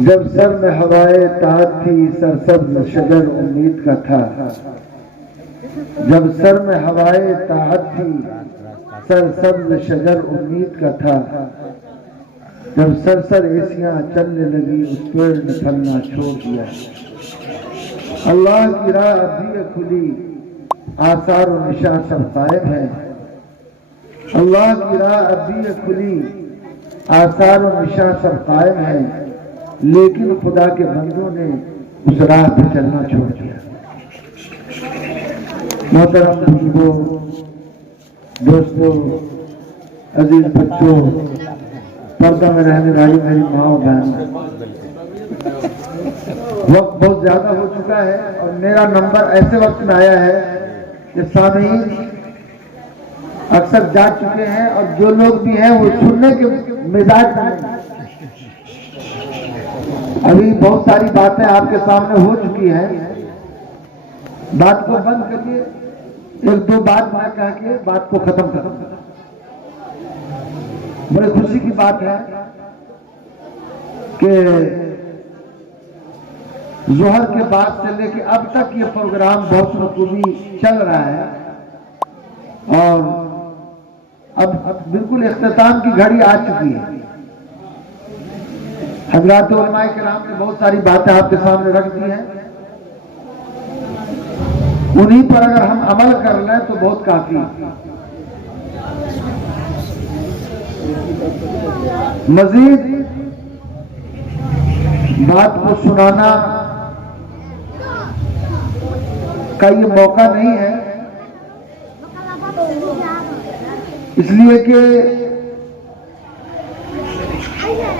जब सर में हवाए ताज थी सरसब्ज शजर उम्मीद का था, जब सर में हवाए ताज थी सरसब्ज शजर उम्मीद का था, जब सरसर एसियां चलने लगी उस पेड़ ने फलना छोड़ दिया। अल्लाह की राह अभी खुली, आसार और निशा सब कायम है। अल्लाह की राह अभी खुली, आसार और निशा सब कायम है, लेकिन खुदा के बंदों ने उस राह पे चलना छोड़ दिया। मोहतरम बुजुर्गों, दोस्तों, अजीज बच्चों, पर्दा में रहने वाली मेरी माँ बहन, वक्त बहुत ज्यादा हो चुका है और मेरा नंबर ऐसे वक्त में आया है कि सामीन अक्सर जा चुके हैं और जो लोग भी हैं वो सुनने के मिजाज में। अभी बहुत सारी बातें आपके सामने हो चुकी हैं, बात को बंद करिए, एक दो बात मैं कह के बात को खत्म कर। बड़ी खुशी की बात है कि जोहर के बाद से लेके अब तक ये प्रोग्राम बहुत बखूबी चल रहा है और अब बिल्कुल इख्तिताम की घड़ी आ चुकी है। हज़रात उलमाए किराम ने बहुत सारी बातें आपके सामने रख दी हैं, उन्हीं पर अगर हम अमल कर लें तो बहुत काफी। मजीद बात को सुनाना का ये मौका नहीं है, इसलिए कि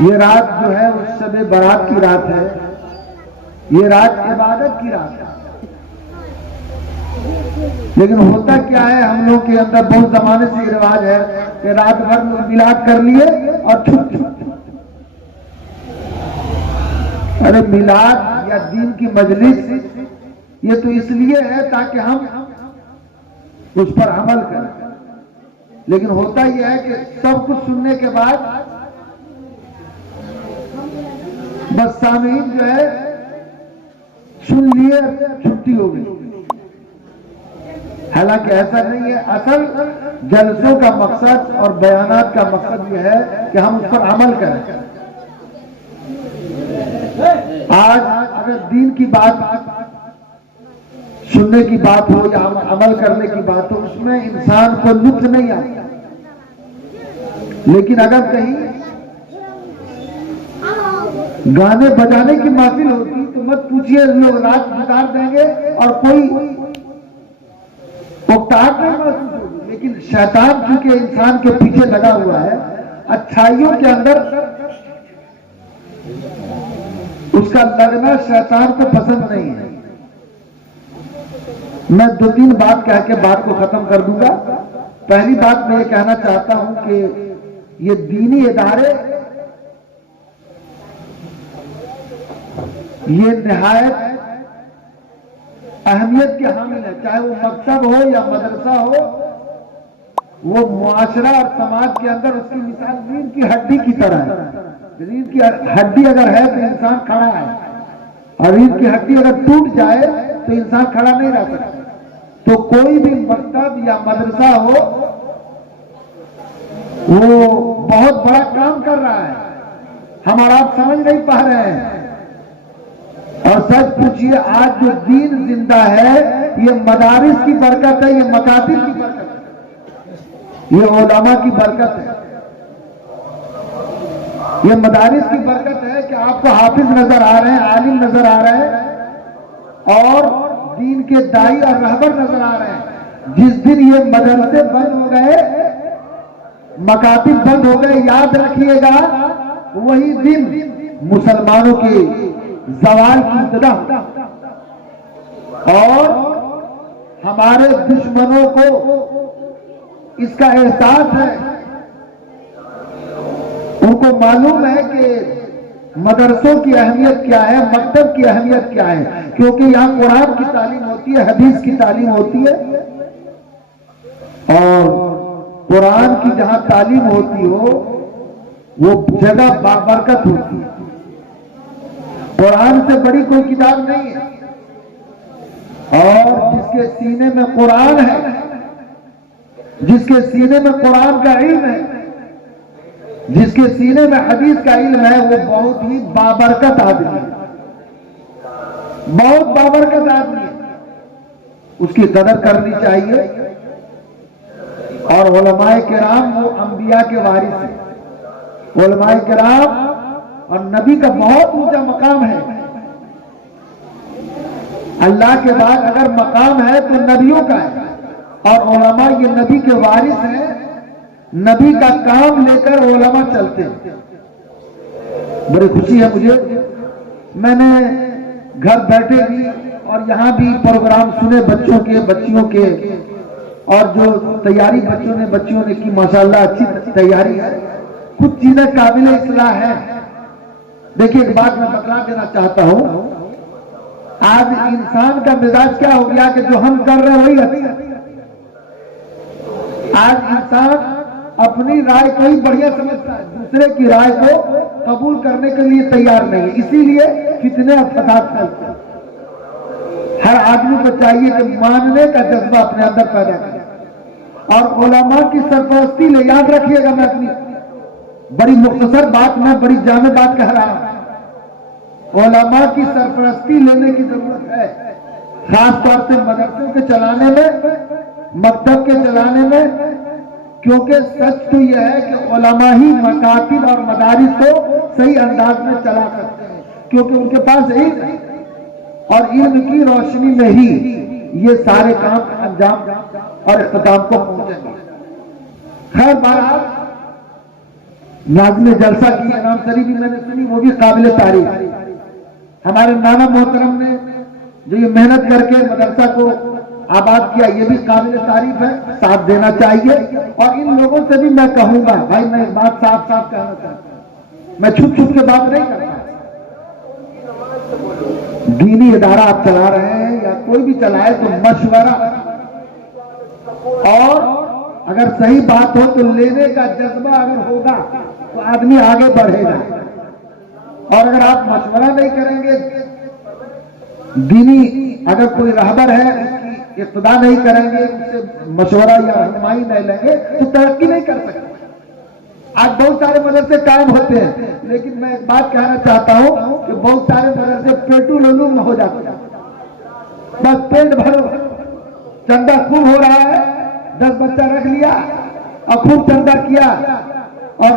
ये रात जो है उस शब बारात की रात है, ये रात इबादत की रात है। लेकिन होता क्या है, हम लोग के अंदर बहुत जमाने से रिवाज है कि रात भर मिलाद कर लिए और छुप। अरे मिलाद या दीन की मजलिस ये तो इसलिए है ताकि हम उस पर अमल करें, लेकिन होता यह है कि सब कुछ सुनने के बाद बस सामीन जो है सुन लिए, छुट्टी हो गई। हालांकि ऐसा नहीं है, असल जलसों का मकसद और बयानात का मकसद यह है कि हम उस पर अमल करें। आज अगर दीन की बात सुनने की बात हो या अमल करने की बात हो, उसमें इंसान को लुत्फ नहीं आता। लेकिन अगर कहीं गाने बजाने की महफिल होती तो मत पूछिए, लोग रात गुजार देंगे और कोई उकताहट नहीं महसूस होगी। लेकिन शैतान चूंकि इंसान के पीछे लगा हुआ है, अच्छाइयों के अंदर उसका लगना शैतान को पसंद नहीं है। मैं दो तीन बात कह के बात को खत्म कर दूंगा। पहली बात मैं ये कहना चाहता हूं कि ये दीनी इदारे ये निहायत अहमियत के हामिल है, चाहे वो मकतब हो या मदरसा हो। वो मुआशरा और समाज के अंदर उसकी मिसाल रीढ़ की हड्डी की तरह है। रीढ़ की हड्डी अगर है तो इंसान खड़ा है, और रीढ़ की हड्डी अगर टूट जाए तो इंसान खड़ा नहीं रह सकता। तो कोई भी मकतब या मदरसा हो, वो बहुत बड़ा काम कर रहा है, हमारा आप समझ नहीं पा रहे हैं। और सच पूछिए, आज जो दीन जिंदा है ये मदारिस की बरकत है, ये मकातिब की बरकत है। ये उलमा की बरकत है, ये मदारिस की बरकत है कि आपको हाफिज नजर आ रहे हैं, आलिम नजर आ रहे हैं और दीन के दाई और रहबर नजर आ रहे हैं। जिस दिन ये मदरसे बंद हो गए, मकातिब बंद हो गए, याद रखिएगा वही दिन मुसलमानों के जवाल की इब्तिदा और हमारे दुश्मनों को इसका एहसास है, उनको मालूम है कि मदरसों की अहमियत क्या है, मकतब की अहमियत क्या है, क्योंकि यहाँ कुरान की तालीम होती है, हदीस की तालीम होती है और कुरान की जहां तालीम होती हो वो जगह बाबरकत होती है। कुरान से बड़ी कोई किताब नहीं है और जिसके सीने में कुरान है, जिसके सीने में कुरान का इल्म है, जिसके सीने में हदीस का इल्म है, वो बहुत ही बाबरकत आदमी है, बहुत बाबरकत आदमी है। उसकी कदर करनी चाहिए। और उलमाए किराम वो अंबिया के वारिस हैं। उलमाए किराम और नबी का बहुत ऊंचा मकाम है। अल्लाह के बाद अगर मकाम है तो नबियों का है और उलमा ये नबी के वारिस हैं। नबी का काम लेकर उलमा चलते हैं। बड़ी खुशी है मुझे, मैंने घर बैठे भी और यहाँ भी प्रोग्राम सुने बच्चों के, बच्चियों के, और जो तैयारी बच्चियों ने की माशाल्लाह अच्छी तैयारी है। कुछ चीजें काबिल इस्लाह है। देखिए एक बात मैं बतला देना चाहता हूं, आज इंसान का मिजाज क्या हो गया कि जो हम कर रहे हैं वही अच्छा। आज इंसान अपनी राय को ही बढ़िया समझता है, दूसरे की राय को कबूल करने के लिए तैयार नहीं है, इसीलिए कितने फसाद फैलते हैं। हर आदमी को चाहिए कि मानने का जज्बा अपने अंदर पैदा करे और उलमा की सरपरस्ती ले। याद रखिएगा, मैं अपनी बड़ी मुख्तसर बात, मैं बड़ी जामे बात कह रहा हूं। उलमा की सरपरस्ती लेने की जरूरत है, खास तौर से मदरसों के चलाने में, मकतब के चलाने में, क्योंकि सच तो यह है कि उलमा ही मकातिब और मदारिस को सही अंदाज में चला सकते हैं, क्योंकि उनके पास इल्म है और इल्म की रोशनी में ही ये सारे काम अंजाम और इख्तिताम को पहुंचेंगे। खैर बात, नाज़िम जलसा की इनाम शरीफ भी मैंने सुनी, वो भी काबिल तारीफ। हमारे नाना मोहतरम ने जो ये मेहनत करके मदरसा को आबाद किया, ये भी काबिल तारीफ है, साथ देना चाहिए। और इन लोगों से भी मैं कहूंगा, भाई मैं एक बात साफ साफ कहना चाहता हूं, मैं छुप छुप के बात नहीं करता। दीनी इदारा आप चला रहे हैं या कोई भी चलाए तो मशवरा और अगर सही बात हो तो लेने का जज्बा अगर होगा तो आदमी आगे बढ़ेगा। और अगर आप मशवरा नहीं करेंगे, दीनी अगर कोई रहबर है उसकी इक्तदा नहीं करेंगे, उससे मशवरा या रहनुमाई नहीं लेंगे तो तरक्की नहीं कर सकते। आज बहुत सारे मदरसे कायम होते हैं, लेकिन मैं एक बात कहना चाहता हूं कि बहुत सारे मदरसे पेटुलुलुम हो जाते हैं। बस पेट भरो, चंदा खूब हो रहा है, 10 बच्चा रख लिया और खूब चंदा किया और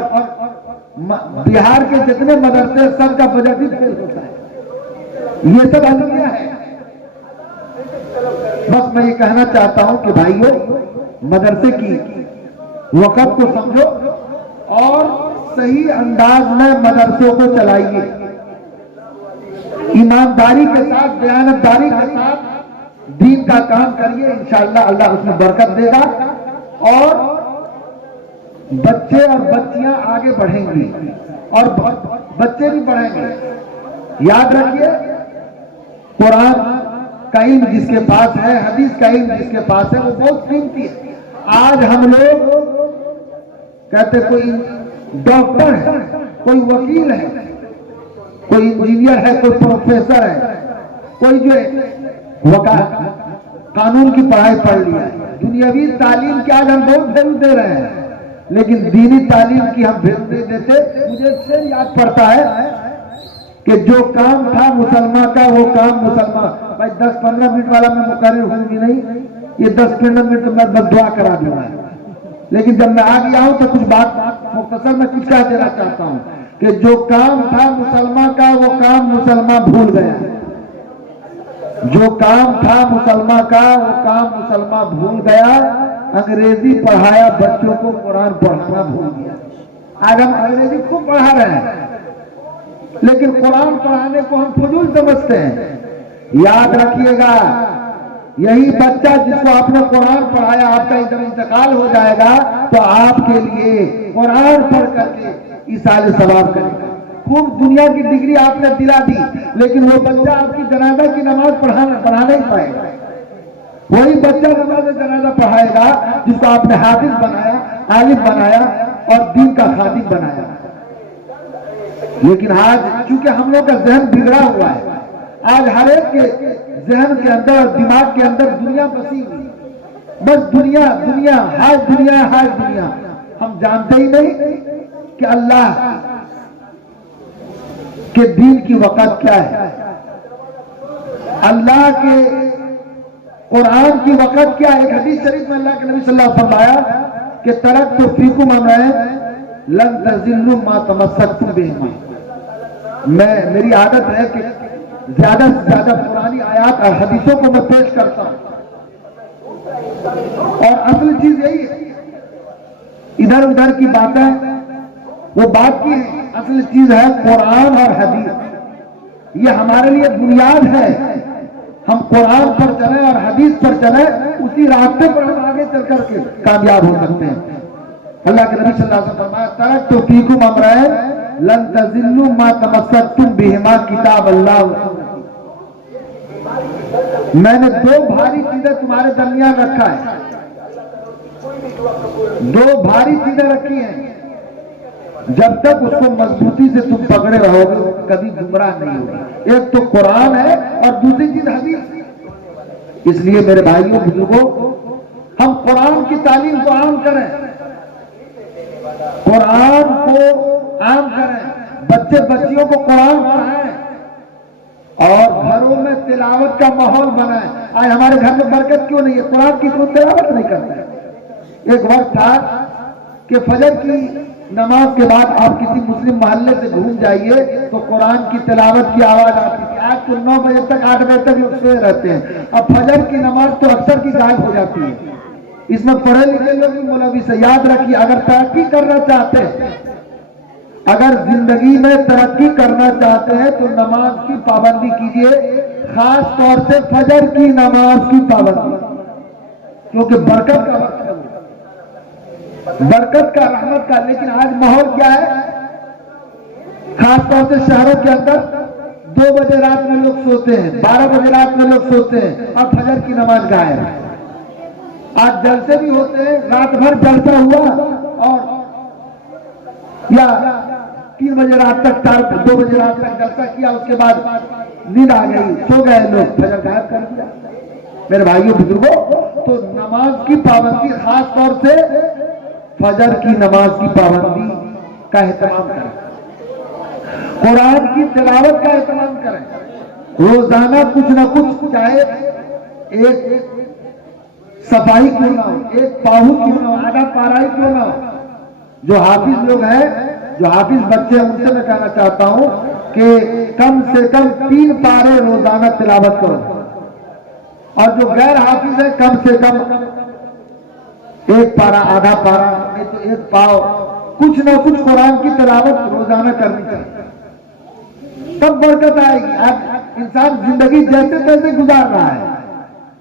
बिहार के जितने मदरसे सबका बजट ही फेल होता है। ये सब अलमिया है। बस मैं ये कहना चाहता हूं कि भाइयों, मदरसे की वक़्त को समझो और सही अंदाज में मदरसों को चलाइए, ईमानदारी के साथ, दयानतदारी के साथ दीन का काम करिए। इंशाअल्लाह अल्लाह उसमें बरकत देगा और बच्चे और बच्चियां आगे बढ़ेंगी और बच्चे भी बढ़ेंगे। याद रखिए, कुरान का इल्म जिसके पास है, हदीस का इल्म जिसके पास है, वो बहुत कीमती है। आज हम लोग कहते कोई डॉक्टर है, कोई वकील है, कोई इंजीनियर है, कोई प्रोफेसर है, कोई जो कानून की पढ़ाई पढ़ लिया है। दुनियावी तालीम की आज हम बहुत वैल्यू दे रहे हैं, लेकिन दीनी तालीम की हम वैल्यू नहीं देते। मुझे इससे याद पड़ता है कि जो काम था मुसलमान का, वो काम मुसलमान। भाई 10-15 मिनट वाला मैं मुकर्रर हूँ भी नहीं, ये 10-15 मिनट तो मैं बस दुआ करा दूंगा। लेकिन जब मैं आ गया हूं तो कुछ बात मुख्तसर में कुछ कह देना चाहता हूं कि जो काम था मुसलमान का वो काम मुसलमान भूल गया। जो काम था मुसलमान का वो काम मुसलमान भूल गया। अंग्रेजी पढ़ाया बच्चों को, कुरान पढ़ाना भूल गया। आज हम अंग्रेजी खूब पढ़ा रहे हैं लेकिन कुरान पढ़ाने को हम फजूल समझते हैं। याद रखिएगा, यही बच्चा जिसको आपने कुरान पढ़ाया, आपका इधर इंतकाल हो जाएगा तो आपके लिए कुरान पढ़ करके इसाले सवाब करेगा। खूब दुनिया की डिग्री आपने दिला दी लेकिन वो बच्चा आपकी जनाजा की नमाज पढ़ा नहीं पाएगा। वही बच्चा नमाज जनाजा पढ़ाएगा जिसको आपने हाफिज बनाया, आलिम बनाया और दीन का खादिम बनाया। लेकिन आज चूंकि हम लोग का जहन बिगड़ा हुआ है, आज हर एक के जहन के अंदर और दिमाग के अंदर दुनिया बसी हुई, बस दुनिया दुनिया हाय दुनिया हाय दुनिया। हम जानते ही नहीं कि अल्लाह के दीन की वक़्त क्या है, अल्लाह के कुरान की वक़्त क्या है। एक हदीस शरीफ में अल्लाह के नबी सल्लल्लाहु अलैहि वसल्लम फरमाया कि तरक्तु फीकुम अमरैन लन तज़िल्लु मा तमस्सक्तुम बिहिमा। मेरी आदत है कि ज्यादा से ज्यादा पुरानी आयात और हदीसों को मैं पेश करता हूं और असल चीज यही है, इधर उधर की बातें वो बात की है, असल चीज है कुरान और हदीस। ये हमारे लिए बुनियाद है। हम कुरान पर चले और हदीस पर चले, उसी रास्ते पर हम आगे चल करके कामयाब हो सकते हैं। अल्लाह के नबी सल्लल्लाहु अलैहि वसल्लम फरमाया तरक्तु फीकुम अमरैन लन तज़िल्लु मा तमस्सक्तुम बिहिमा किताब अल्लाह व सुन्नती। मैंने दो भारी चीजें तुम्हारे दरमियान रखा है, दो भारी चीजें रखी हैं, जब तक उसको मजबूती से तुम पकड़े रहोगे कभी गुमराह नहीं होगी। एक तो कुरान है और दूसरी चीज हदीस। इसलिए मेरे भाइयों बुजुर्गों, हम कुरान की तालीम को आम करें, कुरान को आम करें, बच्चे बच्चियों को कुरान पढ़ाएं और घरों में तिलावत का माहौल बनाएं। आज हमारे घर में बरकत क्यों नहीं है? कुरान की कोई तिलावत नहीं करते। एक वक्त था कि फजर की नमाज के बाद आप किसी मुस्लिम मोहल्ले से घूम जाइए तो कुरान की तिलावत की आवाज आती थी। आज तो 9 बजे तक 8 बजे तक लोग सोए रहते हैं। अब फजर की नमाज तो अक्सर की गायब हो जाती है। इसमें पढ़े लिखे लोग भी मौलवी से याद रखिए, अगर तरक्की करना चाहते हैं, अगर जिंदगी में तरक्की करना चाहते हैं तो नमाज की पाबंदी कीजिए, खास तौर से फजर की नमाज की पाबंदी, क्योंकि बरकत का वक्त है, बरकत का, रहमत का। लेकिन आज माहौल क्या है, खास तौर से शहरों के अंदर 2 बजे रात में लोग सोते हैं, 12 बजे रात में लोग सोते हैं और फजर की नमाज गायब है। आज जलसे भी होते हैं, रात भर जलसा हुआ और या 3 बजे रात तक 2 बजे रात तक जलसा किया, उसके बाद नींद आ गई, सो गए लोग, फजर गायब कर दिया। मेरे भाइयों बुजुर्गों, तो नमाज की पाबंदी, खास तौर से फजर की नमाज की पाबंदी का एहतमाम करें, कुरान की तिलावत का एहतमाम करें, रोजाना कुछ ना कुछ, चाहे एक सफाई क्यों ना हो, एक पाहु क्यों ना हो, आधा पाराई क्यों ना हो। जो हाफिज लोग हैं, जो हाफिज बच्चे हैं, उनसे मैं कहना चाहता हूं कि कम से कम 3 पारे रोजाना तिलावत करो, और जो गैर हाफिज है कम से कम 1 पारा, आधा पारा, नहीं तो 1 पाव, कुछ ना कुछ कुरान की तिलावत रोजाना करनी चाहिए, तब बरकत आएगी। आज इंसान जिंदगी जैसे तैसे गुजार रहा है।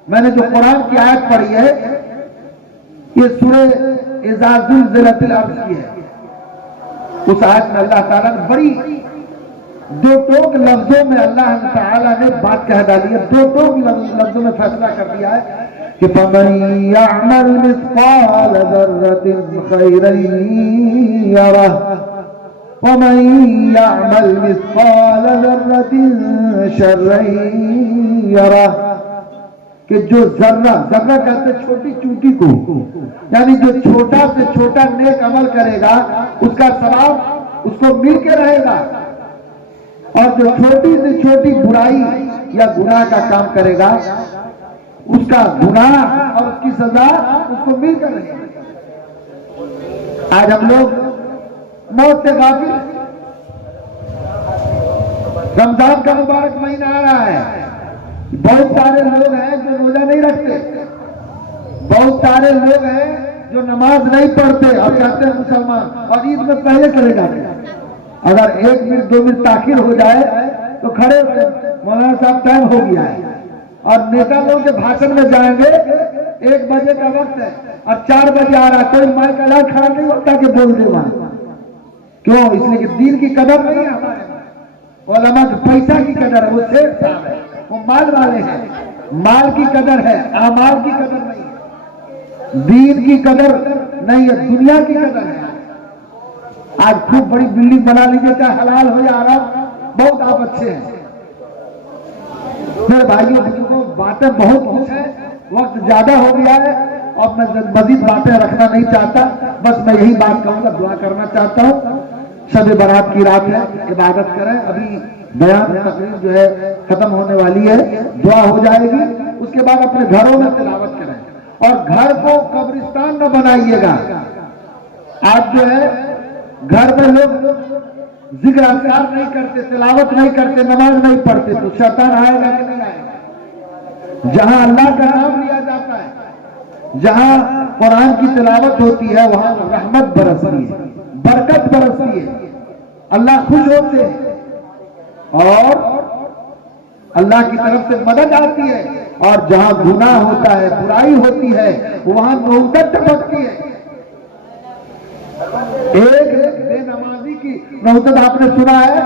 मैंने जो कुरान की आयत पढ़ी है, ये सूरह इज़ा ज़ुल्ज़िलतिल अर्ज़ की है। उस आयत में अल्लाह ताला ने बड़ी 2 टोक लफ्जों में अल्लाह ताला ने बात कह डाली है, 2 टोक लफ्जों में फैसला कर दिया है कि फमन यअमल मिस्क़ाल ज़र्रतिन खैरन यरह वमन यअमल मिस्क़ाल ज़र्रतिन शर्रन यरह। कि जो जर्रा, जर्रा कहते छोटी चूंटी को, यानी जो छोटा से छोटा नेक अमल करेगा उसका सवाब उसको मिल के रहेगा, और जो छोटी से छोटी बुराई या गुनाह का काम करेगा उसका गुनाह और उसकी सजा उसको मिल कर रहेगी। आज हम लोग मौत से गाफिल। रमजान का मुबारक महीना आ रहा है, बहुत सारे लोग हैं जो रोजा नहीं रखते, बहुत सारे लोग हैं जो नमाज नहीं पढ़ते और कहते हैं मुसलमान, और ईद में पहले चले जाते हैं। अगर 1 मिनट 2 मिनट ताखिर हो जाए तो खड़े मौलाना साहब टाइम हो गया है, और नेता लोग के भाषण में जाएंगे 1 बजे का वक्त है और 4 बजे आ रहा है, कोई माइक अलाउ खड़ा नहीं होता कि बोल दे वहां। क्यों? इसलिए कि दीन की कदर नहीं है हमारे, उलमा की पैसा की कदर है, वो शेख साहब है, वो माल वाले हैं, माल की कदर है, आमाल की कदर नहीं है, दीन की कदर नहीं है, दुनिया की कदर है। आज खूब बड़ी बिल्डिंग बना लीजिए, चाहे हलाल हो या हराम, बहुत आप अच्छे हैं। मेरे भाइयों बुजुर्गों, बातें बहुत कुछ है, वक्त ज्यादा हो गया है और मैं मजीद बातें रखना नहीं चाहता। बस मैं यही बात कहूंगा, दुआ करना चाहता हूँ। शब बारात की रात है, इबादत करें। अभी बयान तकरीर जो है खत्म होने वाली है, दुआ हो जाएगी, उसके बाद अपने घरों में तिलावत करें और घर को कब्रिस्तान न बनाइएगा। आज जो है घर में लोग जिक्र अज़कार नहीं करते, तिलावत नहीं करते, नमाज नहीं पढ़ते, तो शैतान आएगा कि नहीं आएगा? जहां अल्लाह का नाम लिया जाता है, जहां कुरान की तिलावत होती है, वहां रहमत बरसती है, बरकत बरसती है, अल्लाह खुश होते हैं और अल्लाह की तरफ से मदद आती है। और जहां गुनाह होता है, बुराई होती है, वहां नौबत टपकती है। एक बेनमाजी की नौबत आपने सुना है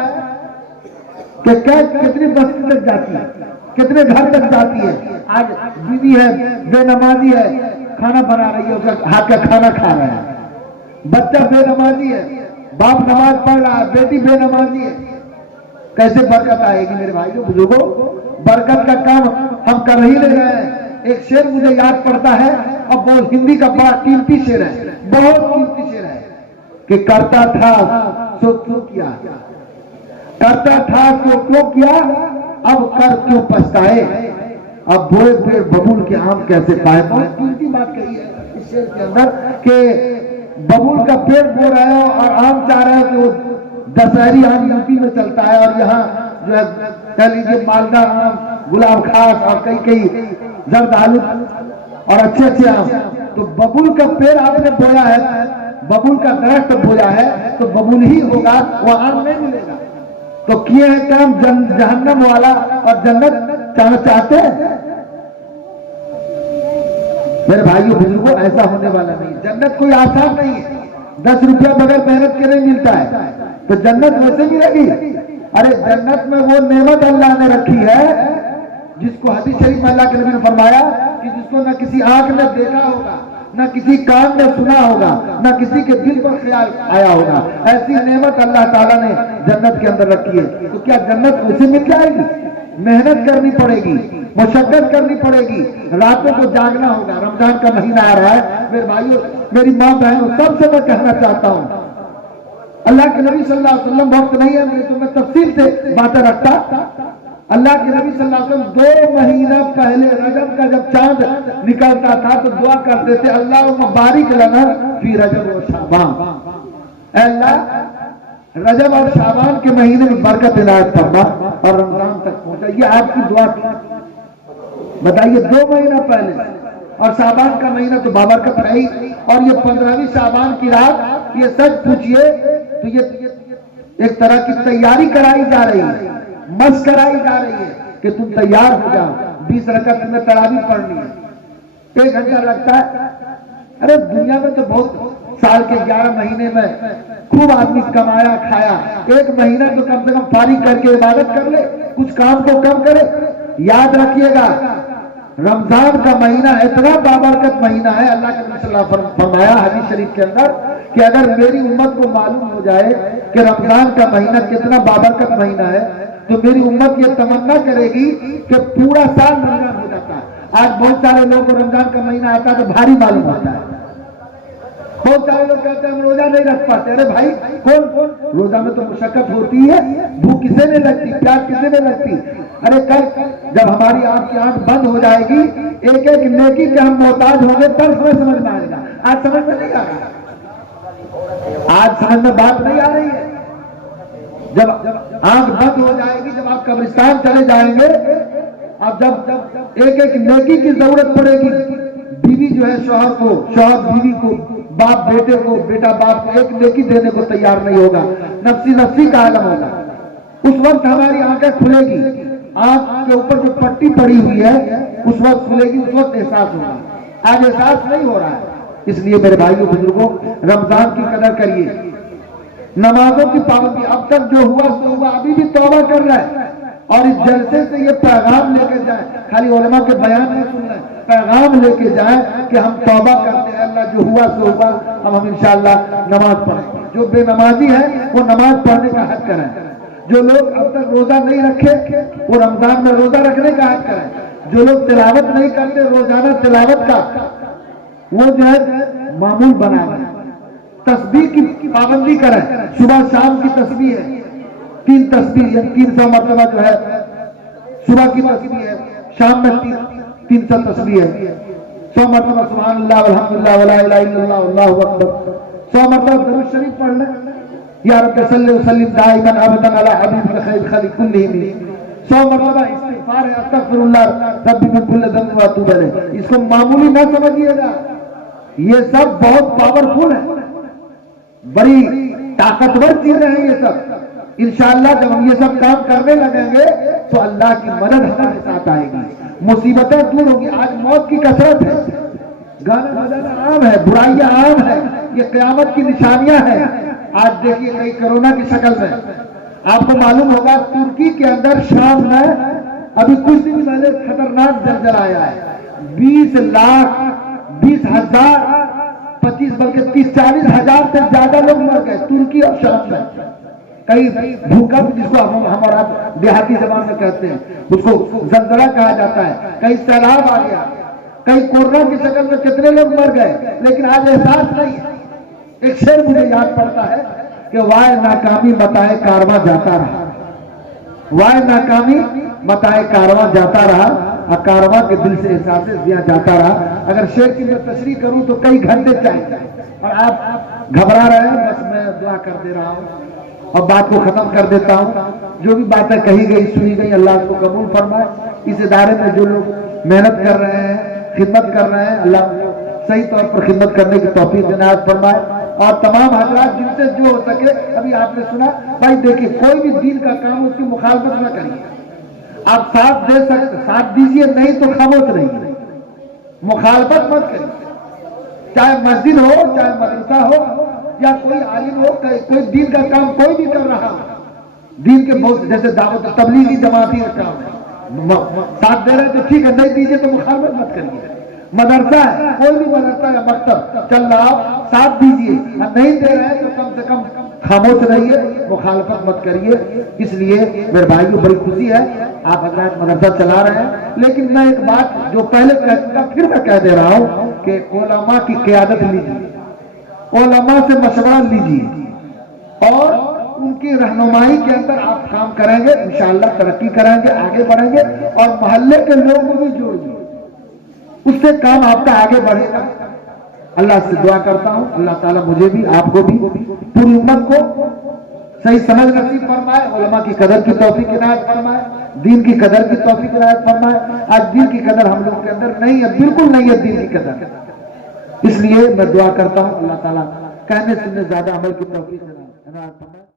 कि कितनी बस्ती तक जाती है, कितने घर तक जाती है। आज बीवी है, बेनमाजी है, खाना बना रही है, उसका हाथ का खाना खा रहा है, बच्चा बेनमाजी है, बाप नमाज पढ़ रहा है, बेटी बेनमाजी है, कैसे बरकत आएगी? मेरे भाइयों बुजुर्गों, बरकत का काम हम कर ही नहीं रहे हैं। एक शेर मुझे याद पड़ता है, अब वो हिंदी का बड़ा कीमती शेर है, बहुत कीमती शेर है कि करता था सो क्यों किया, करता था सो क्यों किया, अब कर क्यों पछताए, अब बोए पेड़ बबूल के आम कैसे पाए। बहुत कीमती बात कही है इस शेर के अंदर कि बबूल का पेड़ बो रहे हो और आम चाह रहे हो कि वो दशहरी आम यूपी में चलता है, और यहाँ जो है कह लीजिए मालदा आम, गुलाब खास और कई जर्दालू और अच्छे आम। तो बबूल का पेड़ आपने बोया है, बबूल का दरख्त बोया है, तो बबूल ही होगा, वो आम नहीं मिलेगा। तो किए हैं काम जहन्नम वाला और जन्नत चाहते हैं। मेरे भाइयों बुजुर्गों, ऐसा होने वाला नहीं। जन्नत कोई आसान नहीं है, 10 रुपया बगैर मेहनत के नहीं मिलता है, तो जन्नत वैसे मिलेगी। अरे जन्नत में वो नेमत अल्लाह ने रखी है जिसको हदीस शरीफ में अल्लाह के नबी ने फरमाया कि जिसको न किसी आंख ने देखा होगा, न किसी कान ने सुना होगा, न किसी के दिल पर ख्याल आया होगा, ऐसी नेमत अल्लाह ताला ने जन्नत के अंदर रखी है। तो क्या जन्नत वैसे मिल जाएगी? मेहनत करनी पड़ेगी, मुशक्कत करनी पड़ेगी, रातों को जागना होगा। रमजान का महीना आ रहा है मेरे भाइयों, मेरी माँ बहनों, सबसे मैं कहना चाहता हूँ, अल्लाह के नबी सल्लल्लाहु अलैहि वसल्लम, वक्त नहीं है मेरे तो मैं तफसील से बातें रखता। अल्लाह के नबी सल्लल्लाहु अलैहि वसल्लम 2 महीना पहले रजब का जब चांद निकलता था तो दुआ करते थे, अल्लाहुम्मा बारिक लना फी रजब व शाबान, अल्लाह रजब और शाबान के महीने में बरकत इनायत फरमा और रमजान तक पहुंचा। ये आपकी दुआ थी। बताइए 2 महीना पहले, और शाबान का महीना तो बाबरकत है ही, और ये 15वीं शाबान की रात, ये सच पूछिए तो ये एक तरह की तैयारी कराई जा रही है, मस कराई जा रही है कि तुम तैयार हो जाओ, 20 रकअत में तरावी पढ़नी है, 1 घंटा लगता है। अरे दुनिया में तो बहुत साल के 11 महीने में खूब आदमी कमाया खाया, 1 महीना तो कम से कम फारिग करके इबादत कर ले, कुछ काम को कम करे। याद रखिएगा, रमजान का महीना इतना बाबरकत महीना है, अल्लाह के नबी सल्लल्लाहु अलैहि वसल्लम फरमाया हदीस शरीफ के अंदर कि अगर मेरी उम्मत को मालूम हो जाए कि रमजान का महीना कितना बाबरकत महीना है, तो मेरी उम्मत ये तमन्ना करेगी कि पूरा साल रमजान हो जाता है। आज बहुत सारे लोगों को रमजान का महीना आता है तो भारी मालूम होता है, बहुत सारे लोग कहते हैं हम रोजा नहीं रख पाते। अरे भाई, कौन रोजा में तो मुशक्कत होती है, भूख किसे नहीं लगती, प्यास किसे नहीं लगती। अरे कल जब हमारी आपकी आंख बंद हो जाएगी, एक एक नेकी के हम मोहताज होंगे, तब हमें समझ में आएगा, आज समझ में नहीं आ रहा। आज समझ में बात नहीं आ रही है। जब आंख बंद हो जाएगी, जब आप कब्रिस्तान चले जाएंगे, अब जब एक एक नेकी की जरूरत पड़ेगी, बीवी जो है शौहर को, शौहर बीवी को, बाप बेटे को, बेटा बाप को एक नेकी देने को तैयार नहीं होगा, नफ्सी नफ्सी का आलम होगा। उस वक्त हमारी आंखें खुलेगी, आंख के ऊपर जो पट्टी पड़ी हुई है उस वक्त खुलेगी, उस वक्त एहसास होगा। आज एहसास नहीं हो रहा है। इसलिए मेरे भाइयों बुजुर्गों, रमजान की कदर करिए, नमाजों की पाबंदी। अब तक जो हुआ सो हुआ, अभी भी तौबा कर रहा है और इस जलसे से ये पैगाम लेके जाए, खाली उलमा के बयान नहीं सुन रहे, पैगाम लेके जाए कि हम तौबा करते हैं, अल्लाह जो हुआ सो हुआ, अब हम इंशाअल्लाह नमाज पढ़ेंगे। जो बेनमाजी है वो नमाज पढ़ने का हक करें। जो लोग अब तक रोजा नहीं रखे वो रमजान में रोजा रखने का हक करें। जो लोग तिलावत नहीं करते रोजाना तिलावत का, वो जो है मामूल बनाए। तस्बीह की पाबंदी करें, सुबह शाम की तस्बीह है, 3 तस्बीह, 300 मरतबा जो है सुबह की तस्बीह है, शाम में 300 तस्बीह है, 100 मरतबा सुभानअल्लाह वल्हम्दुलिल्लाह वला इलाहा इल्लल्लाह अल्लाहु अकबर, 100 मरतबा दरूद शरीफ पढ़ लें, या रब्बि सल्लि व सल्लिम दाइमन अबदन अला हबीबिल खैर खल्क़ि कुल्लिहिम, 100 मरतबा इस्तिग़फ़ार है, अस्तग़फिरुल्लाह रब्बी मिन कुल्लि ज़ंब व अतूबु इलैह। इसको मामूली ना समझिएगा, ये सब बहुत पावरफुल है, बड़ी ताकतवर चीजें हैं ये सब। इंशाअल्लाह जब हम ये सब काम करने लगेंगे तो अल्लाह की मदद हमारे साथ आएगी, मुसीबतें दूर होगी। आज मौत की कसरत है, गाना बजाना आम है, बुराइयां आम है, ये क़यामत की निशानियां हैं। आज देखिए कई कोरोना की शक्ल में, आपको मालूम होगा तुर्की के अंदर शाम में अभी कुछ दिन पहले खतरनाक जलजला आया है, 20 लाख 20 हजार 25 बल्कि 30-40 हजार से ज्यादा लोग मर गए तुर्की और शाम में। कई भूकंप, जिसको हम और आप देहाती जबान में कहते हैं, उसको जलजला कहा जाता है, कई सैलाब आ गया, कई कोरोना की शक्ल में कितने लोग मर गए, लेकिन आज एहसास नहीं है। एक शेर मुझे याद पड़ता है कि वाय नाकामी बताए कारवां जाता रहा, वाय नाकामी बताए कारवां जाता रहा, और कारवां के दिल से एहसास दिया जाता रहा। अगर शेर की मैं तशरीह करूं तो कई घंटे चाहिए, और आप घबरा रहे हैं, बस मैं दुआ कर दे रहा हूं और बात को खत्म कर देता हूं। जो भी बातें कही गई सुनी गई, अल्लाह को कबूल फरमाए। इस इदारे में जो लोग मेहनत कर रहे हैं, खिदमत कर रहे हैं, अल्लाह सही तौर पर खिदमत करने की तौफीक इनायत फरमाए। और तमाम हजरात जिनसे जो हो सके, अभी आपने सुना भाई, देखिए कोई भी दीन का काम उसकी मुखालफत न करिए। आप साथ दे सकते, साथ दीजिए, नहीं तो खामोश रहिए, मुखालफत मत करिए। चाहे मस्जिद हो, चाहे मदरसा हो, या कोई आलिम हो, कोई दीन का काम कोई भी कर रहा हो, दीन के बहुत जैसे दावत तबलीगी जमाती का काम है, साथ दे रहे तो ठीक है, नहीं दीजिए तो मुखालफत मत करिए। मदरसा है, कोई भी मदरसा या मकतब चल रहा, साथ दीजिए, नहीं दे रहे तो कम से कम खामोश रहिए, मुखालफत मत करिए। इसलिए मेरे भाइयों बड़ी खुशी है आप हजरात मदरसा चला रहे हैं, लेकिन मैं एक बात जो पहले कहता फिर मैं कह दे रहा हूं कि उलमा की क़यादत लीजिए, उलमा से मशवरा लीजिए और उनकी रहनुमाई के अंदर आप काम करेंगे, इंशाअल्लाह तरक्की करेंगे, आगे बढ़ेंगे और मोहल्ले के लोग को भी जोड़िए, उससे काम आपका आगे बढ़ेगा। अल्लाह से दुआ करता हूं अल्लाह ताला मुझे भी, आपको भी, पूरी उम्मत को सही समझ नसीब फरमाए, उलमा की कदर की तौफीक इनायत फरमाए, दीन की कदर की तौफीक इनायत फरमाए। आज दीन की कदर हम लोग के अंदर नहीं है, बिल्कुल नहीं है दीन की कदर। इसलिए मैं दुआ करता हूं अल्लाह ताला कहने सुनने ज्यादा अमल की तौफीक इनायत फरमाए।